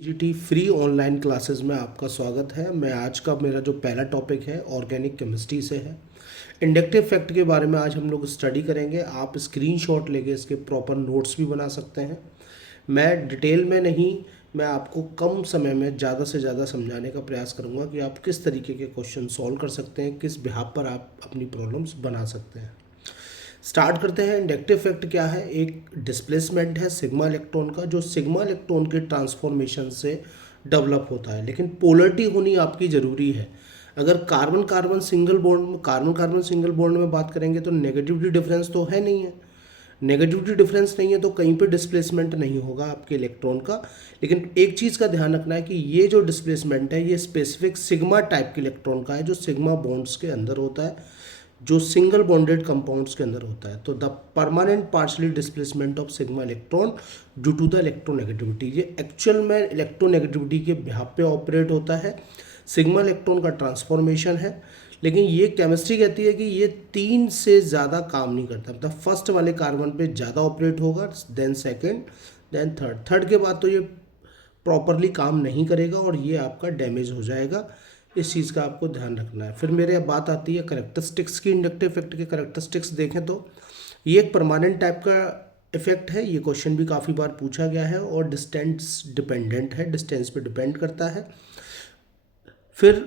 GT free online classes में आपका स्वागत है। मैं आज का मेरा जो पहला टॉपिक है ऑर्गेनिक केमिस्ट्री से है। इंडक्टिव फैक्ट के बारे में आज हम लोग स्टडी करेंगे। आप स्क्रीनशॉट लेके इसके प्रॉपर नोट्स भी बना सकते हैं। मैं डिटेल में नहीं, मैं आपको कम समय में ज़्यादा से ज़्यादा समझाने का प्रयास करूँगा कि आप किस तरीके के क्वेश्चन सॉल्व कर सकते हैं, किस बिहाफ पर आप अपनी प्रॉब्लम्स बना सकते हैं। स्टार्ट करते हैं। इंडक्टिव फैक्ट क्या है? एक डिस्प्लेसमेंट है सिग्मा इलेक्ट्रॉन का, जो सिग्मा इलेक्ट्रॉन के ट्रांसफॉर्मेशन से डेवलप होता है। लेकिन पोलरिटी होनी आपकी ज़रूरी है। अगर कार्बन कार्बन सिंगल बॉन्ड में बात करेंगे तो नेगेटिविटी डिफरेंस तो है नहीं है। नेगेटिविटी डिफरेंस नहीं है तो कहीं पे डिस्प्लेसमेंट नहीं होगा आपके इलेक्ट्रॉन का। लेकिन एक चीज़ का ध्यान रखना है कि ये जो डिस्प्लेसमेंट है ये स्पेसिफिक सिग्मा टाइप के इलेक्ट्रॉन का है, जो सिग्मा बॉन्ड्स के अंदर होता है, जो सिंगल बॉन्डेड कंपाउंड्स के अंदर होता है। तो the permanent partially displacement of sigma electron due to the electronegativity, ये एक्चुअल में इलेक्ट्रोनेगेटिविटी के बिहाफ पे ऑपरेट होता है। सिग्मा इलेक्ट्रॉन का ट्रांसफॉर्मेशन है। लेकिन ये केमिस्ट्री कहती है कि ये 3 से ज़्यादा काम नहीं करता। मतलब फर्स्ट वाले कार्बन पे ज़्यादा ऑपरेट होगा, देन सेकेंड, देन थर्ड के बाद तो ये प्रॉपरली काम नहीं करेगा और ये आपका डैमेज हो जाएगा। इस चीज़ का आपको ध्यान रखना है। फिर मेरे बात आती है करेक्टरिस्टिक्स की। इंडक्टिव इफेक्ट के करेक्टरिस्टिक्स देखें तो ये एक परमानेंट टाइप का इफेक्ट है। ये क्वेश्चन भी काफ़ी बार पूछा गया है और डिस्टेंस डिपेंडेंट है, डिस्टेंस पे डिपेंड करता है। फिर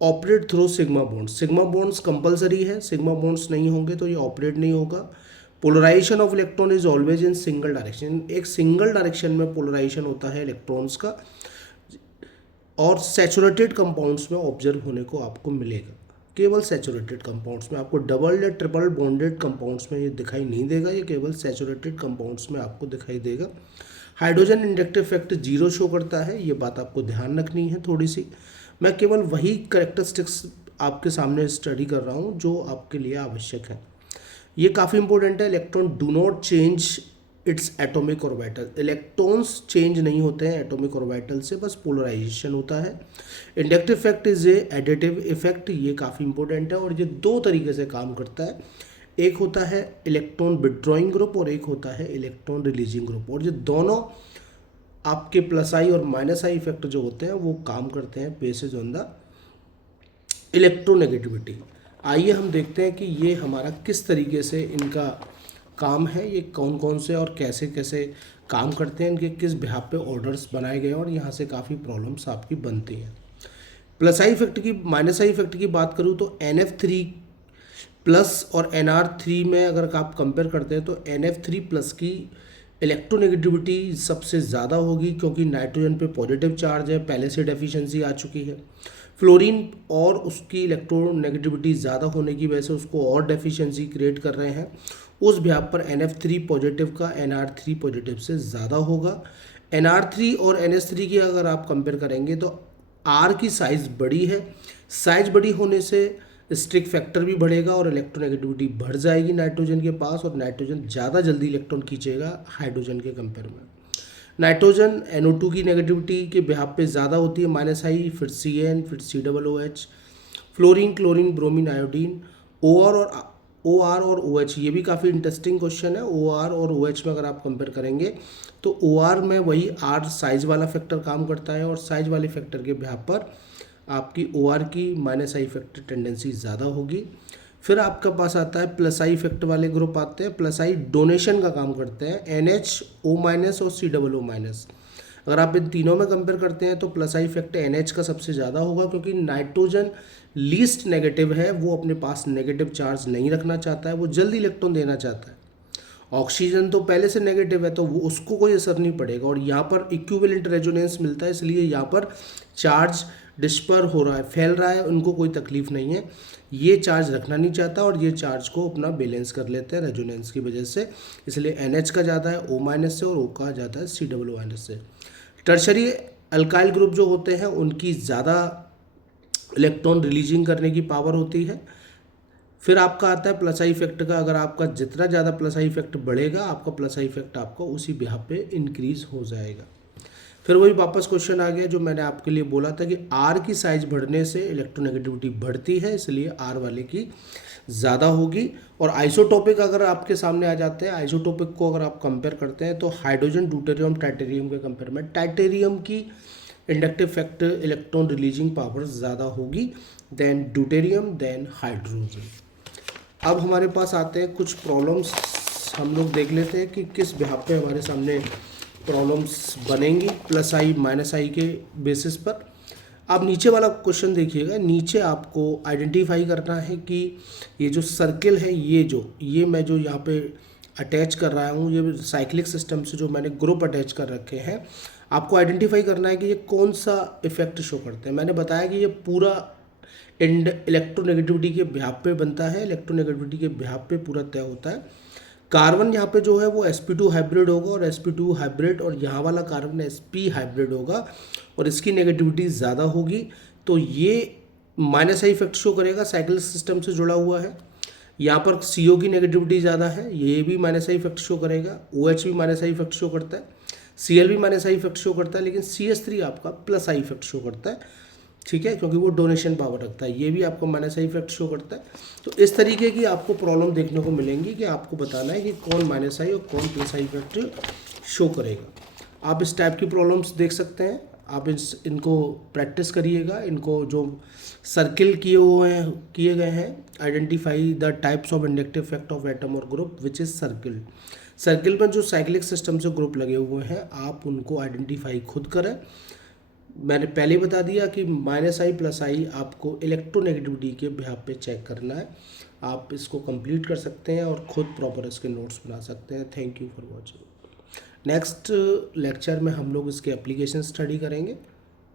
operate through sigma bonds. Sigma bonds compulsory है, सिग्मा बॉन्ड्स नहीं होंगे तो ये ऑपरेट नहीं होगा। Polarisation of electron is always in single direction. एक सिंगल डायरेक्शन में पोलराइजेशन होता है इलेक्ट्रॉन्स का, और सैचुरेटेड कंपाउंड्स में ऑब्जर्व होने को आपको मिलेगा। केवल सैचुरेटेड कंपाउंड्स में, आपको डबल या ट्रिपल बॉन्डेड कंपाउंड्स में ये दिखाई नहीं देगा। ये केवल सैचुरेटेड कंपाउंड्स में आपको दिखाई देगा। हाइड्रोजन इंडक्टिव इफेक्ट 0 शो करता है। ये बात आपको ध्यान रखनी है थोड़ी सी। मैं केवल वही करेक्टरिस्टिक्स आपके सामने स्टडी कर रहा हूँ जो आपके लिए आवश्यक है। ये काफ़ी इंपॉर्टेंट है। Electron do not change its atomic orbital. Electrons change नहीं होते हैं एटॉमिक ऑर्बिटल से, बस पोलराइजेशन होता है। Inductive effect is a additive effect. ये काफ़ी इंपॉर्टेंट है और ये 2 तरीके से काम करता है। एक होता है इलेक्ट्रॉन विड्रॉइंग ग्रुप और एक होता है इलेक्ट्रॉन रिलीजिंग ग्रुप। और ये दोनों आपके प्लस आई और माइनस आई इफेक्ट जो होते हैं वो काम करते हैं बेसिस ऑन द इलेक्ट्रोनेगेटिविटी। आइए हम देखते हैं कि ये हमारा किस तरीके से इनका काम है, ये कौन कौन से और कैसे कैसे काम करते हैं, इनके किस बिहाफ पे ऑर्डर्स बनाए गए हैं और यहाँ से काफ़ी प्रॉब्लम्स आपकी बनती हैं। प्लस आई इफेक्ट की, माइनस आई इफेक्ट की बात करूँ तो NF3 प्लस और NR3 में अगर आप कंपेयर करते हैं तो NF3 प्लस की इलेक्ट्रोनेगेटिविटी सबसे ज़्यादा होगी, क्योंकि नाइट्रोजन पे पॉजिटिव चार्ज है, पहले से डेफिशिएंसी आ चुकी है। फ्लोरीन और उसकी इलेक्ट्रोनेगेटिविटी ज़्यादा होने की वजह से उसको और डेफिशिएंसी क्रिएट कर रहे हैं। उस बिहाफ पर NF3 पॉजिटिव का NR3 पॉजिटिव से ज़्यादा होगा। NR3 और NS3 की अगर आप कंपेयर करेंगे तो R की साइज़ बड़ी है। साइज़ बड़ी होने से स्ट्रिक फैक्टर भी बढ़ेगा और इलेक्ट्रोनेगेटिविटी बढ़ जाएगी नाइट्रोजन के पास, और नाइट्रोजन ज़्यादा जल्दी इलेक्ट्रॉन खींचेगा हाइड्रोजन के कंपेयर में। नाइट्रोजन NO2 की नेगेटिविटी के बिहाफ पे ज़्यादा होती है, माइनस आई, फिर CN, फिर COOH। Fluorine, chlorine, bromine, iodine, OR और OH। ये भी काफ़ी इंटरेस्टिंग क्वेश्चन है। OR और OH में अगर आप कंपेयर करेंगे तो OR में वही R साइज वाला फैक्टर काम करता है और साइज वाले फैक्टर के बिहाफ पर आपकी OR की माइनस आई इफेक्ट टेंडेंसी ज़्यादा होगी। फिर आपके पास आता है प्लस आई इफेक्ट वाले ग्रुप आते हैं। प्लस आई डोनेशन का काम करते हैं, NHO- और COO-। अगर आप इन तीनों में कंपेयर करते हैं तो प्लस आई इफेक्ट NH का सबसे ज़्यादा होगा, क्योंकि नाइट्रोजन लीस्ट नेगेटिव है, वो अपने पास नेगेटिव चार्ज नहीं रखना चाहता है, वो जल्दी इलेक्ट्रॉन देना चाहता है। ऑक्सीजन तो पहले से नेगेटिव है तो वो उसको कोई असर नहीं पड़ेगा, और यहाँ पर इक्विवेलेंट रेजोनेंस मिलता है, इसलिए यहाँ पर चार्ज डिस्पर हो रहा है, फैल रहा है, उनको कोई तकलीफ नहीं है। ये चार्ज रखना नहीं चाहता और ये चार्ज को अपना बैलेंस कर लेते हैं रेजोनेंस की वजह से, इसलिए NH का ज़्यादा है O- से और O का ज़्यादा है COO- से। टर्शरी अल्काइल ग्रुप जो होते हैं उनकी ज़्यादा इलेक्ट्रॉन रिलीजिंग करने की पावर होती है। फिर आपका आता है प्लस आई इफेक्ट का। अगर आपका जितना ज़्यादा प्लस आई इफेक्ट बढ़ेगा, आपका प्लस आई इफेक्ट आपका उसी बिहाफ पे इंक्रीज हो जाएगा। फिर वही वापस क्वेश्चन आ गया जो मैंने आपके लिए बोला था कि आर की साइज बढ़ने से इलेक्ट्रोनेगेटिविटी बढ़ती है, इसलिए आर वाले की ज़्यादा होगी। और आइसोटोपिक अगर आपके सामने आ जाते हैं, आइसोटोपिक को अगर आप कंपेयर करते हैं तो हाइड्रोजन, ड्यूटेरियम, टाइटेरियम के कंपेयर में टाइटेरियम की inductive fact electron releasing power ज़्यादा होगी देन ड्यूटेरियम देन हाइड्रोजन। अब हमारे पास आते हैं कुछ प्रॉब्लम्स, हम लोग देख लेते हैं कि किस बिहाफ पे हमारे सामने प्रॉब्लम्स बनेंगी प्लस आई माइनस आई के बेसिस पर। आप नीचे वाला क्वेश्चन देखिएगा, नीचे आपको आइडेंटिफाई करना है कि ये जो सर्किल है, ये मैं जो यहाँ पे अटैच कर रहा हूँ, ये साइक्लिक सिस्टम से जो मैंने ग्रुप अटैच कर रखे हैं, आपको आइडेंटिफाई करना है कि ये कौन सा इफेक्ट शो करते हैं। मैंने बताया कि ये पूरा इलेक्ट्रोनेगेटिविटी के बिहाफ पे बनता है, इलेक्ट्रोनेगेटिविटी के बिहाफ पे पूरा तय होता है। कार्बन यहाँ पे जो है वो sp2 हाइब्रिड होगा और sp2 हाइब्रिड, और यहाँ वाला कार्बन sp हाइब्रिड होगा और इसकी नेगेटिविटी ज़्यादा होगी, तो ये माइनस आई इफेक्ट शो करेगा, साइकिल सिस्टम से जुड़ा हुआ है। यहाँ पर CO की नेगेटिविटी ज़्यादा है, ये भी माइनस आई इफेक्ट शो करेगा। OH भी माइनस आई इफेक्ट शो करता है, Cl भी माइनस आई इफेक्ट शो करता है, लेकिन CH3 आपका प्लस आई इफेक्ट शो करता है, ठीक है, क्योंकि वो डोनेशन पावर रखता है। ये भी आपको माइनस आई इफेक्ट शो करता है। तो इस तरीके की आपको प्रॉब्लम देखने को मिलेंगी कि आपको बताना है कि कौन माइनस आई और कौन प्लस आई इफेक्ट शो करेगा। आप इस टाइप की प्रॉब्लम्स देख सकते हैं, आप इनको प्रैक्टिस करिएगा। इनको जो सर्किल किए गए हैं, identify the types of inductive effect of atom और group which is circle. Circle में जो साइक्लिक सिस्टम से ग्रुप लगे हुए हैं, आप उनको आइडेंटिफाई खुद करें। मैंने पहले बता दिया कि माइनस आई प्लस आई आपको इलेक्ट्रोनेगेटिविटी के बिहाफ पे चेक करना है। आप इसको कंप्लीट कर सकते हैं और ख़ुद प्रॉपर इसके नोट्स बना सकते हैं। Thank you for watching. Next lecture में हम लोग इसके एप्लीकेशन स्टडी करेंगे।